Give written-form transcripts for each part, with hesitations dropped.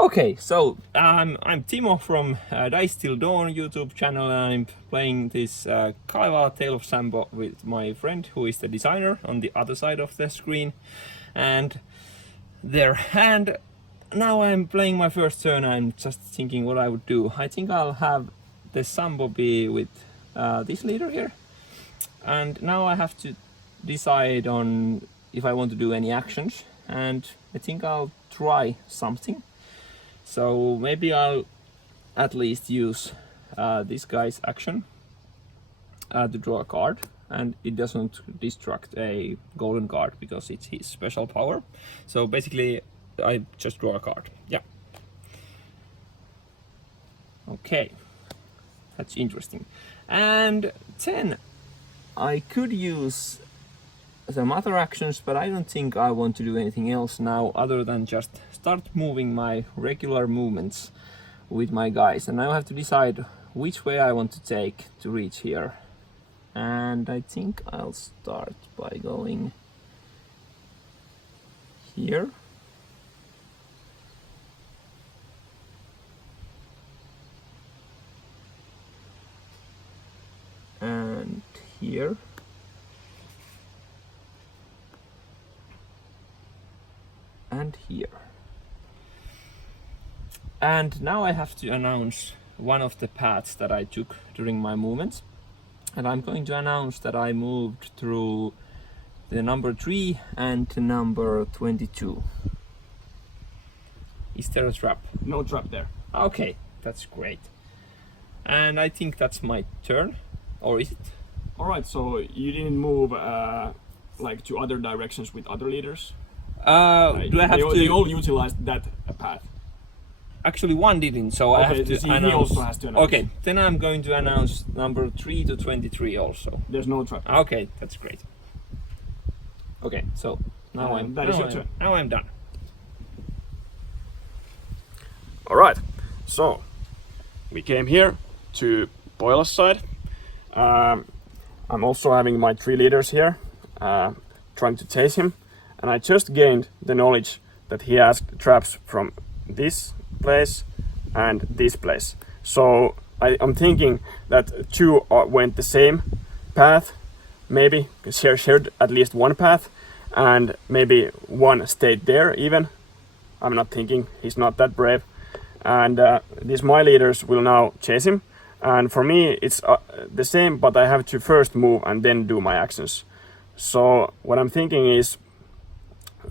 Okay, so I'm Timo from DiceTillDawn YouTube channel, and I'm playing this Kalewala Tale of Sampo with my friend who is the designer on the other side of the screen. And now I'm playing my first turn. I'm just thinking what I would do. I think I'll have the Sampo be with this leader here. And now I have to decide on if I want to do any actions, and I think I'll try something. So maybe I'll at least use this guy's action to draw a card, and it doesn't destruct a golden card because it's his special power. So basically I just draw a card. Yeah. Okay, that's interesting. And then I could use some other actions, but I don't think I want to do anything else now other than just start moving my regular movements with my guys. And now I have to decide which way I want to take to reach here. And I think I'll start by going here. And here. And here. And now I have to announce one of the paths that I took during my movements. And I'm going to announce that I moved through the number 3 and the number 22. Is there a trap? No trap there. Okay, that's great. And I think that's my turn, or is it? Alright, so you didn't move like to other directions with other leaders? Do I have to? They all utilized that path. Actually, one didn't, so I have to announce. He also has to announce. Okay, then I'm going to announce number 3 to 23 also. There's no trap. Okay, that's great. Okay, so now your turn. Now I'm done. Alright, so we came here to Boila's side. I'm also having my 3 leaders here, trying to chase him. And I just gained the knowledge that he has traps from this place and this place. So I'm thinking that 2 went the same path, maybe shared at least one path, and maybe 1 stayed there even. I'm not thinking, he's not that brave. And these my leaders will now chase him. And for me it's the same, but I have to first move and then do my actions. So what I'm thinking is,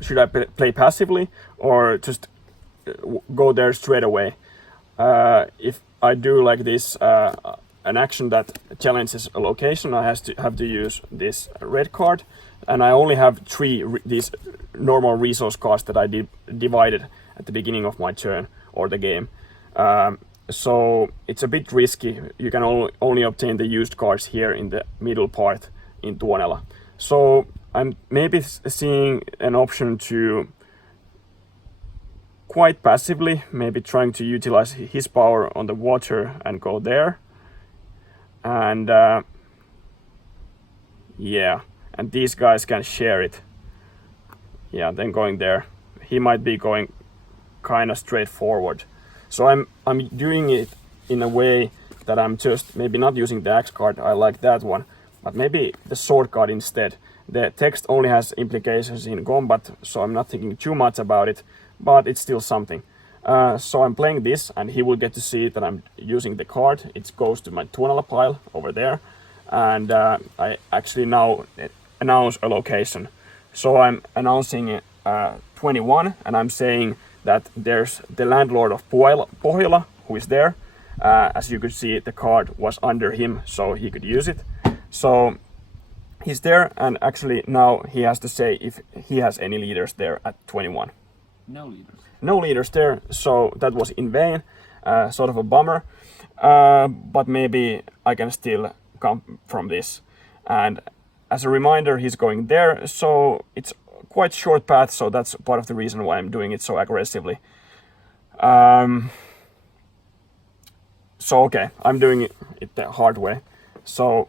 should I play passively or just go there straight away? If I do like this, an action that challenges a location, I have to use this red card, and I only have 3 these normal resource cards that I divided at the beginning of my turn or the game. So it's a bit risky. You can only obtain the used cards here in the middle part in Tuonela. So I'm maybe seeing an option to quite passively, maybe trying to utilize his power on the water and go there. And yeah, and these guys can share it. Yeah, then going there. He might be going kind of straight forward. So I'm doing it in a way that I'm just maybe not using the axe card, I like that one, but maybe the sword card instead. The text only has implications in combat, so I'm not thinking too much about it, but it's still something. So I'm playing this, and he will get to see that I'm using the card. It goes to my Tuonela pile over there, and I actually now announce a location. So I'm announcing 21, and I'm saying that there's the landlord of Pohjola who is there. As you could see, the card was under him, so he could use it. So he's there, and actually now he has to say if he has any leaders there at 21. No leaders. No leaders there, so that was in vain, sort of a bummer. But maybe I can still come from this. And as a reminder, he's going there, so it's quite short path, so that's part of the reason why I'm doing it so aggressively. So okay, I'm doing it the hard way. So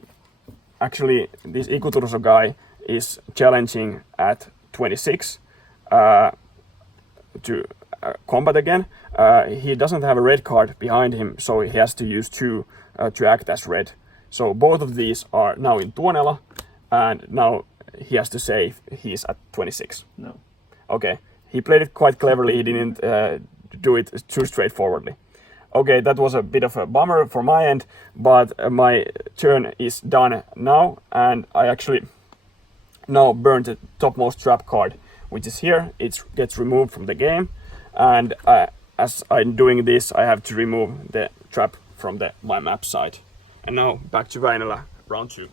actually this Ikuturso guy is challenging at 26 to combat again, he doesn't have a red card behind him, so he has to use 2 to act as red. So both of these are now in Tuonela, and now he has to save. He's at 26. No. Okay, he played it quite cleverly. He didn't do it too straightforwardly. Okay, that was a bit of a bummer for my end, but my turn is done now, and I actually now burned the topmost trap card, which is here. It gets removed from the game, and as I'm doing this, I have to remove the trap from my map side. And now back to Väinölä, round 2.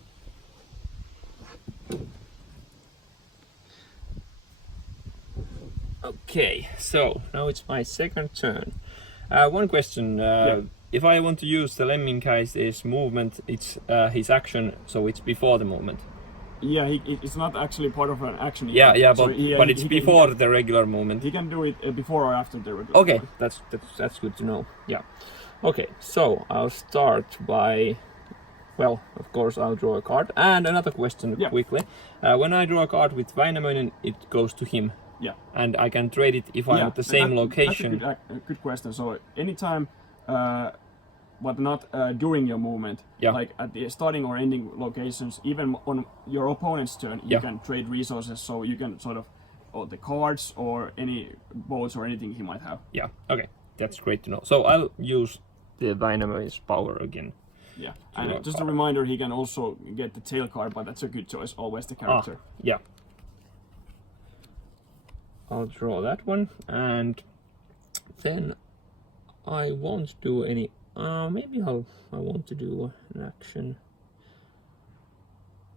Okay, so now it's my second turn. One question. If I want to use the Lemminkai's movement, it's his action, so it's before the movement. Yeah, it's not actually part of an action. Yeah, but it's before the regular movement. He can do it before or after the regular. Okay, that's good to know. Yeah. Okay, so I'll start by, well, of course I'll draw a card. And another question quickly. When I draw a card with Väinämöinen, it goes to him. Yeah. And I can trade it if I'm at the same location. That's a good question. So anytime, but not during your movement, like at the starting or ending locations, even on your opponent's turn, you can trade resources, so you can sort of, or the cards or any boats or anything he might have. Yeah, okay, that's great to know. So I'll use the Väinämöinen's power again. Yeah, and just a reminder, he can also get the tail card, but that's a good choice, always the character. Yeah. I'll draw that one, and then I won't do any. Maybe I want to do an action.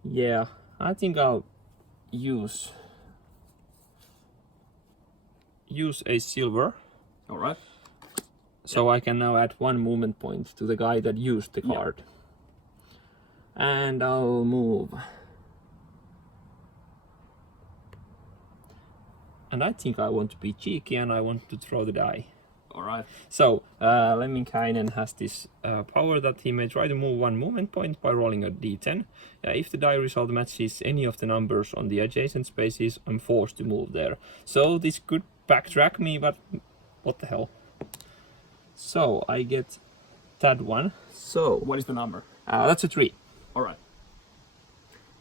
Yeah, I think I'll use a silver. All right. So I can now add 1 movement point to the guy that used the card. And I'll move. And I think I want to be cheeky and I want to throw the die. Alright. So, Lemminkainen has this power that he may try to move 1 movement point by rolling a d10. If the die result matches any of the numbers on the adjacent spaces, I'm forced to move there. So this could backtrack me, but what the hell. So, I get that one. So, what is the number? That's a 3. Alright.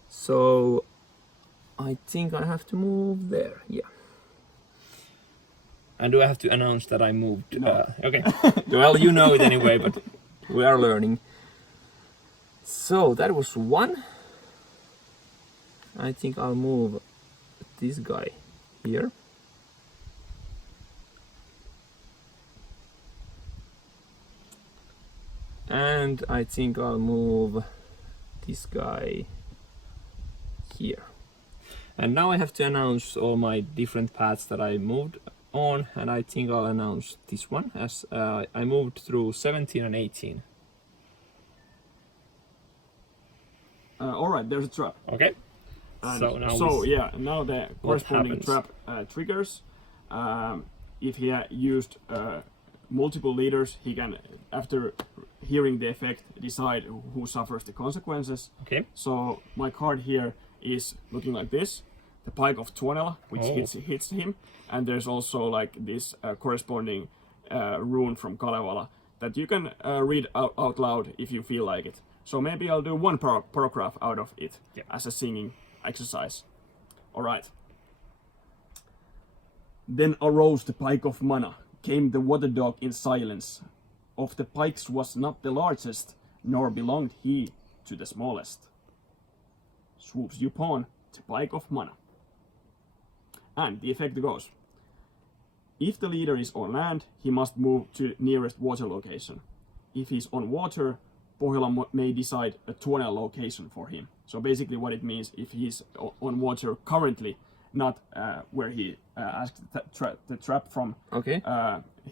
So, I think I have to move there, yeah. And do I have to announce that I moved? No. Okay. Well, you know it anyway, but we are learning. So that was 1. I think I'll move this guy here. And I think I'll move this guy here. And now I have to announce all my different paths that I moved on, and I think I'll announce this one as I moved through 17 and 18. Alright, there's a trap. Okay. And so now now the corresponding happens? trap triggers. If he used multiple leaders, he can, after hearing the effect, decide who suffers the consequences. Okay. So my card here is looking like this. The Pike of Tuonela, which hits him, and there's also like this corresponding rune from Kalewala that you can read out loud if you feel like it. So maybe I'll do 1 paragraph out of it as a singing exercise. Alright. Then arose the Pike of Mana, came the water dog in silence. Of the pikes was not the largest, nor belonged he to the smallest. Swoops you upon the Pike of Mana. And the effect goes. If the leader is on land, he must move to nearest water location. If he's on water, Pohjola may decide a Tuonela location for him. So basically what it means, if he's on water currently, not where he asked the trap from,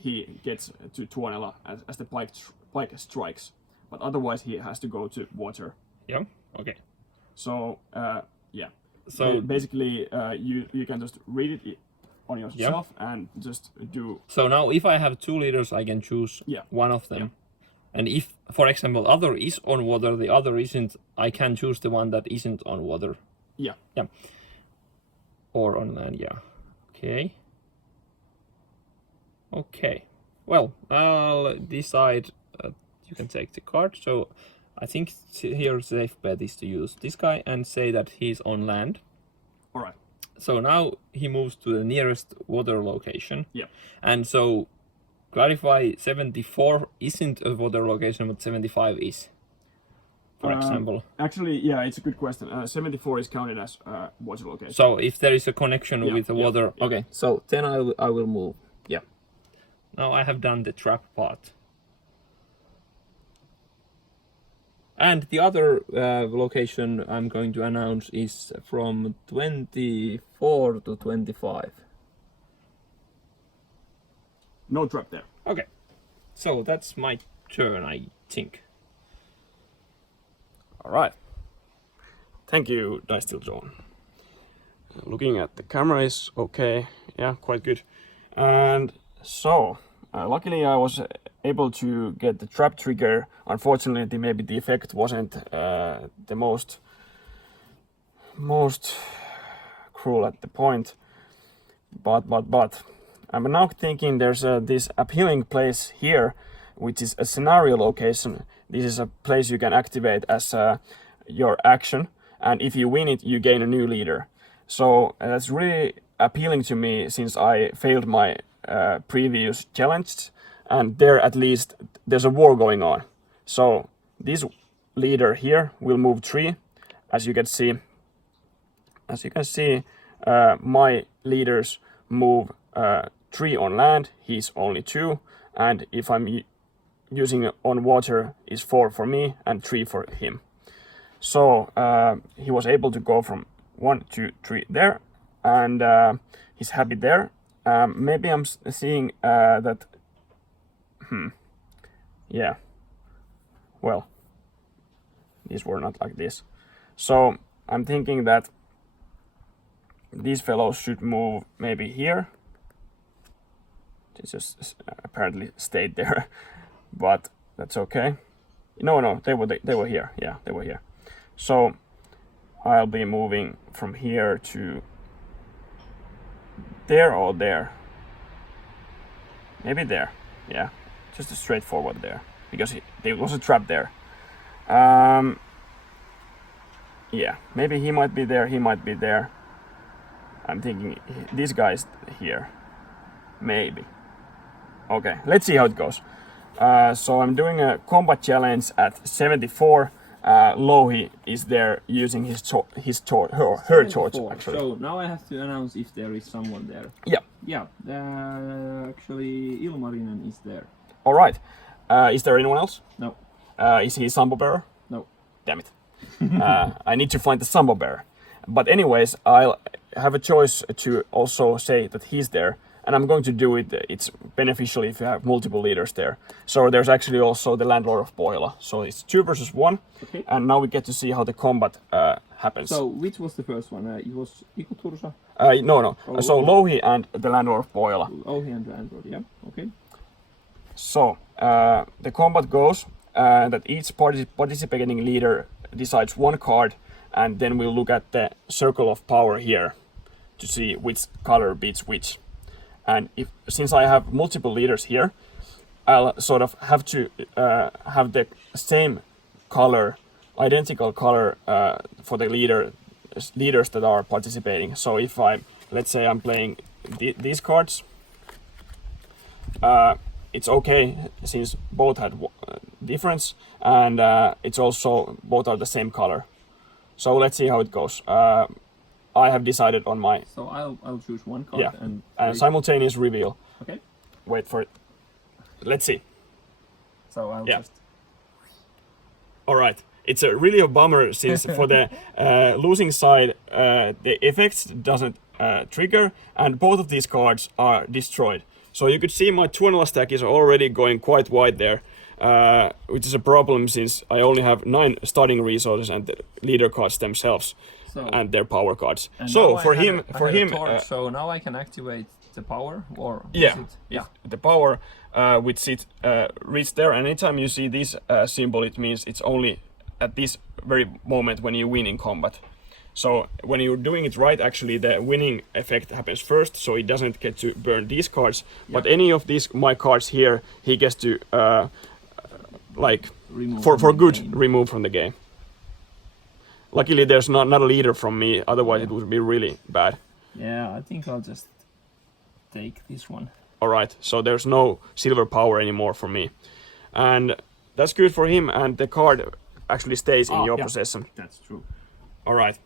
he gets to Tuonela as the pike strikes. But otherwise he has to go to water. Yeah, okay. So, yeah. So basically, you can just read it on yourself and just do. So now, if I have 2 leaders, I can choose one of them. And if, for example, other is on water, the other isn't, I can choose the one that isn't on water. Yeah. Yeah. Or on land. Yeah. Okay. Okay. Well, I'll decide. You can take the card. So I think here safe bet is to use this guy and say that he's on land. All right. So now he moves to the nearest water location. Yeah. And so clarify 74 isn't a water location, but 75 is. For example. Actually, yeah, it's a good question. 74 is counted as water location. So if there is a connection with the water, okay. So then I will move. Yeah. Now I have done the trap part. And the other location I'm going to announce is from 24 to 25. No trap there. Okay. So that's my turn, I think. All right. Thank you, DiceTillDawn. Looking at the camera is okay. Yeah, quite good. And so, luckily I was able to get the trap trigger. Unfortunately, maybe the effect wasn't the most cruel at the point. But I'm now thinking there's this appealing place here, which is a scenario location. This is a place you can activate as your action, and if you win it, you gain a new leader. So that's really appealing to me since I failed my previous challenge, and there at least there's a war going on. So this leader here will move 3, as you can see. As you can see, my leaders move 3 on land. He's only 2, and if I'm using it on water is 4 for me and 3 for him. So he was able to go from 1, 2, 3 there, and he's happy there. Maybe I'm seeing that. Yeah. Well, these were not like this. So I'm thinking that these fellows should move maybe here. They just apparently stayed there, but that's okay. No, they were here. Yeah, they were here. So I'll be moving from here to there or there. Maybe there. Yeah, just a straightforward there, because there was a trap there. Yeah, maybe he might be there. He might be there. I'm thinking this guy's here. Maybe. Okay, let's see how it goes. So I'm doing a combat challenge at 74. Lohi is there using her torch actually. So now I have to announce if there is someone there. Yeah. Yeah, actually Ilmarinen is there. All right. Is there anyone else? No. Is he Sampo bearer? No. Damn it. I need to find the Sampo bearer. But anyways, I'll have a choice to also say that he's there. And I'm going to do it. It's beneficial if you have multiple leaders there. So there's actually also the Landlord of Pohjola. So it's 2 versus 1. Okay. And now we get to see how the combat happens. So which was the first one? It was Ikutursa? No. Oh, so Lohi and the Landlord of Pohjola. Lohi and the Landlord, yeah. Okay. So the combat goes that each participating leader decides 1 card, and then we'll look at the circle of power here to see which color beats which. And since I have multiple leaders here, I'll sort of have to have the same color, identical color for the leaders that are participating. So if let's say I'm playing these cards, it's okay since both had difference, and it's also both are the same color. So let's see how it goes. I have decided on my. So I'll choose 1 card. Yeah, and simultaneous reveal. Okay. Wait for it. Let's see. So I'll just. All right. It's really a bummer since for the losing side, the effects doesn't trigger, and both of these cards are destroyed. So you could see my Tuonela stack is already going quite wide there, which is a problem since I only have 9 starting resources and the leader cards themselves. And their power cards. And so I for had him, so now I can activate the power, or yeah, the power which it reach there. And anytime you see this symbol, it means it's only at this very moment when you win in combat. So when you're doing it right, actually the winning effect happens first, so he doesn't get to burn these cards. But any of these my cards here, he gets to like Remove for from the good game. remove from the game. Luckily, there's not a leader from me. Otherwise, it would be really bad. Yeah, I think I'll just take this one. All right, so there's no silver power anymore for me, and that's good for him. And the card actually stays in your possession. That's true. All right.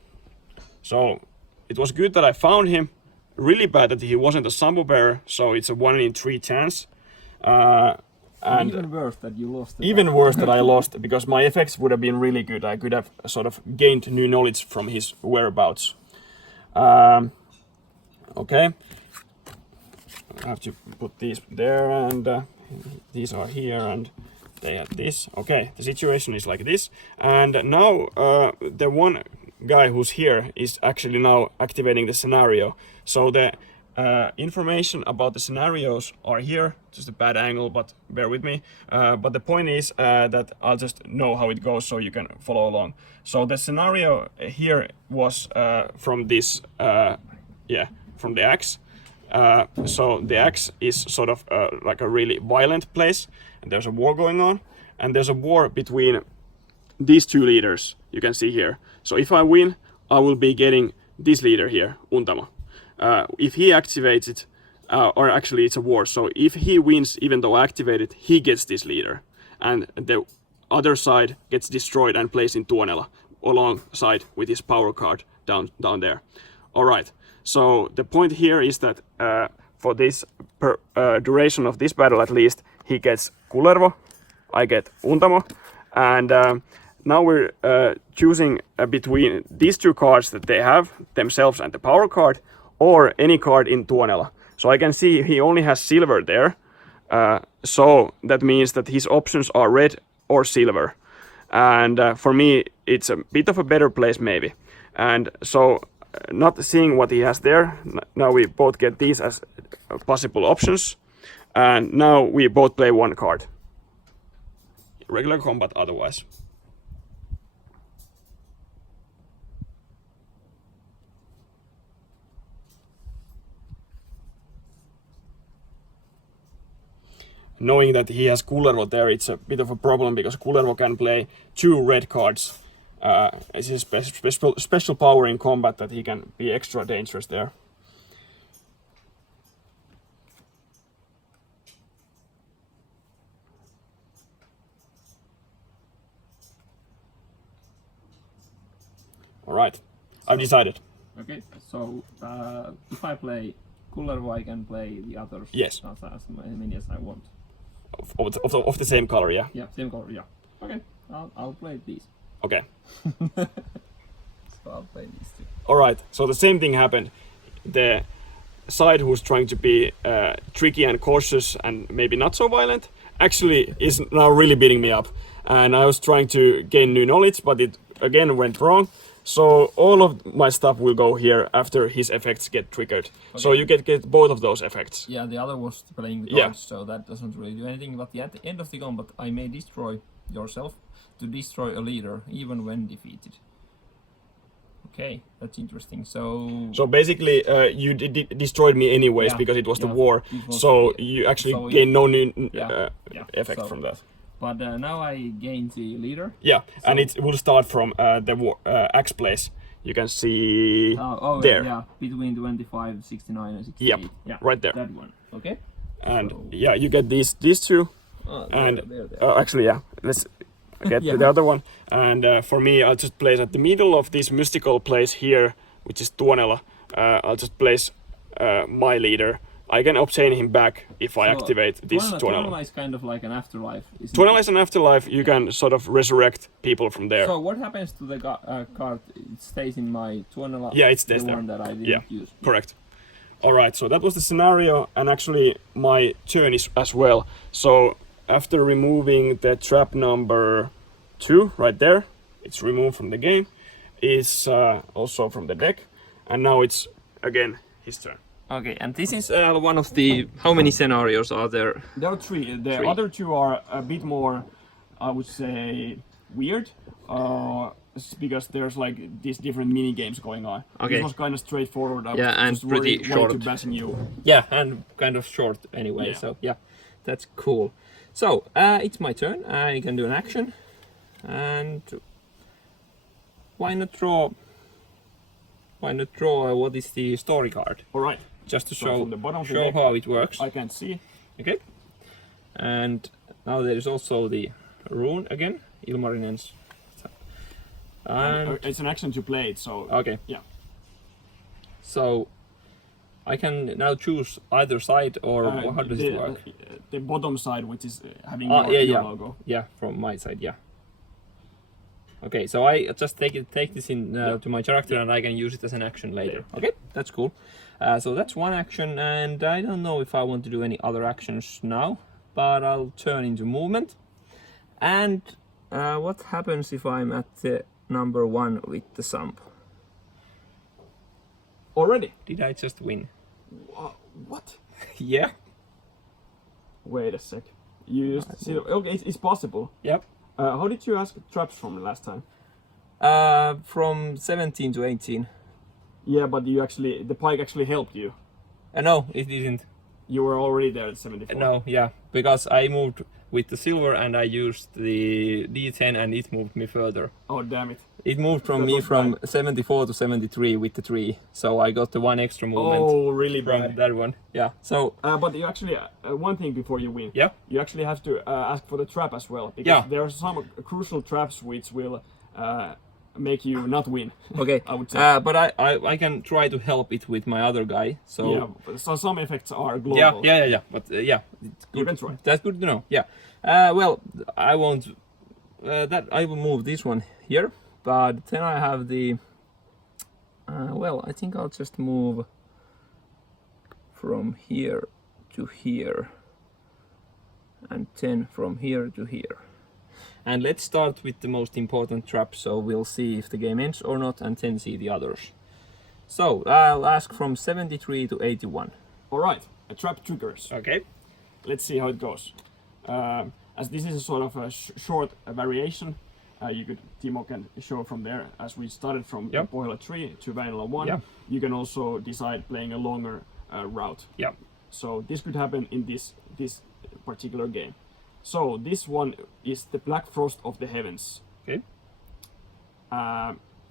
So it was good that I found him. Really bad that he wasn't a Sampo bearer. So it's a 1 in 3 chance. And even worse that you lost. even worse that I lost, because my effects would have been really good. I could have sort of gained new knowledge from his whereabouts. Okay. I have to put these there, and these are here, and they have this. Okay, the situation is like this. And now the one guy who's here is actually now activating the scenario. So the information about the scenarios are here. Just a bad angle, but bear with me. But the point is that I'll just know how it goes so you can follow along. So the scenario here was from this, from the axe. So the axe is sort of like a really violent place, and there's a war going on, and there's a war between these two leaders you can see here. So if I win, I will be getting this leader here, Untamo. If he activates it, or actually it's a war, so if he wins even though I activate it, he gets this leader, and the other side gets destroyed and placed in Tuonela alongside with his power card down there. All right. So the point here is that for this duration of this battle, at least, he gets Kullervo, I get Untamo, and now we're choosing between these two cards that they have themselves and the power card, or any card in Tuonela. So I can see he only has silver there, so that means that his options are red or silver, and for me it's a bit of a better place maybe, and so. Not seeing what he has there, now we both get these as possible options, and now we both play one card. Regular combat otherwise. Knowing that he has Kullervo there, it's a bit of a problem because Kullervo can play 2 red cards. It's his special power in combat that he can be extra dangerous there. All right, I've decided. Okay, so if I play Kullervo, I can play the others. Yes. As many as I want. Of the same color, yeah. Yeah, same color. Yeah. Okay, I'll play these. Okay. So I'll play these two. All right. So the same thing happened. The side who's trying to be tricky and cautious and maybe not so violent actually is now really beating me up. And I was trying to gain new knowledge, but it again went wrong. So all of my stuff will go here after his effects get triggered. Okay. So you get both of those effects. Yeah, the other was playing the cards, so that doesn't really do anything. But at the end of the combat, I may destroy yourself to destroy a leader, even when defeated. Okay, that's interesting. So basically, you destroyed me anyways because it was the war. So you actually gain no new effect from that. But now I gain the leader. Yeah, so and it will start from the axe place. You can see there. Yeah, between 25, 69 and 68. Yep, yeah, right there. That one. Okay. And so, you get these two. And actually, let's get the other one. And for me, I'll just place at the middle of this mystical place here, which is Tuonela. I'll just place my leader. I can obtain him back if I activate this Tuonela. Tuonela is kind of like an afterlife. Tuonela is an afterlife. You can sort of resurrect people from there. So what happens to the card? It stays in my Tuonela. Yeah, it stays the there. One that I didn't use. Correct. All right. So that was the scenario, and actually my turn is as well. So after removing the trap number 2 right there, it's removed from the game. Is also from the deck, and now it's again his turn. Okay, and this is one of the... How many scenarios are there? There are 3. The other 2 are a bit more, I would say, weird. because there's like these different mini games going on. Okay. This was kind of straightforward. I was Yeah, and just pretty way short. to bashing you. Yeah, and kind of short anyway. Yeah. So yeah, that's cool. So it's my turn. I can do an action, and why not draw? Why not draw? What is the story card? All right. Just to So show from the bottom of the show deck, how it works. I can't see. Okay. And now there is also the rune again, Ilmarinen's. And It's an action to play it, so okay. yeah. So I can now choose either side, or how does it work? The bottom side, which is having Ah, your yeah. logo. Yeah, from my side, yeah. Okay, so I just take this in to my character, and I can use it as an action later. Yeah. Okay, that's cool. So that's one action, and I don't know if I want to do any other actions now, but I'll turn into movement. And what happens if I'm at the number 1 with the Sampo? Already? Did I just win? What? Yeah. Wait a sec. You just see. Okay, it's possible. Yep. How did you ask traps from last time? From 17 to 18. Yeah, but the pike actually helped you. No, it didn't. You were already there at 74. No, yeah, because I moved with the silver and I used the D10 and it moved me further. Oh, damn it. It moved That me was from 74 to 73 with the 3, so I got the 1 extra movement Oh, really from bad. that one. Yeah, so But you actually, one thing before you win. yeah, You actually have to ask for the trap as well. Because Yeah. there are some crucial traps which will make you not win. okay. I would say. But I can try to help it with my other guy. So Yeah, so some effects are global. yeah. But yeah, it's You good. can try. That's good to know. Yeah. Well, I won't. That I will move this one here, but then I have the. Well, I think I'll just move from here to here, and then from here to here. And let's start with the most important trap, so we'll see if the game ends or not, and then see the others. So I'll ask from 73 to 81. All right, a trap triggers. Okay. Let's see how it goes. As this is a sort of a short variation, Timo can show from there, as we started from Yep. Boiler 3 to Vanilla 1, Yeah. you can also decide playing a longer route. Yeah. So this could happen in this particular game. So this one is the Black Frost of the Heavens. Okay.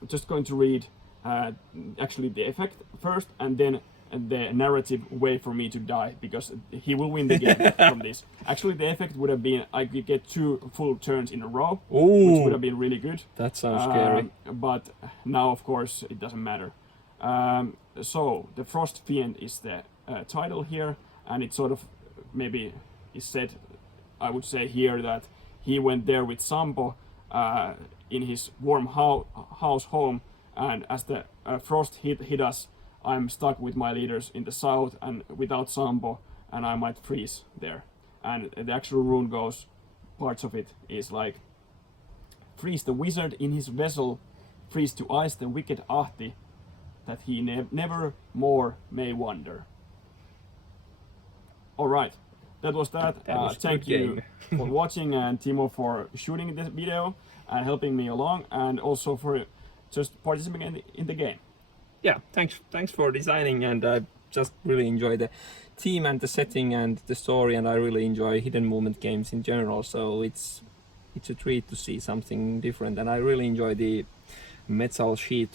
Just going to read actually the effect first, and then the narrative way for me to die, because he will win the game from this. Actually, the effect would have been I could get 2 full turns in a row, which would have been really good. That sounds scary. But now, of course, it doesn't matter. So the Frost Fiend is the title here, and it sort of maybe is said, I would say here, that he went there with Sampo in his warm house home, and as the frost hit us, I'm stuck with my leaders in the south and without Sampo, and I might freeze there. And the actual rune goes, parts of it is like, freeze the wizard in his vessel, freeze to ice the wicked Ahti, that he never more may wander. Alright, that was that. That was a Thank good you game. for watching, and Timo for shooting this video and helping me along, and also for just participating in the game. Yeah, thanks for designing, and I just really enjoy the theme and the setting and the story, and I really enjoy hidden movement games in general, so it's a treat to see something different, and I really enjoy the metal sheet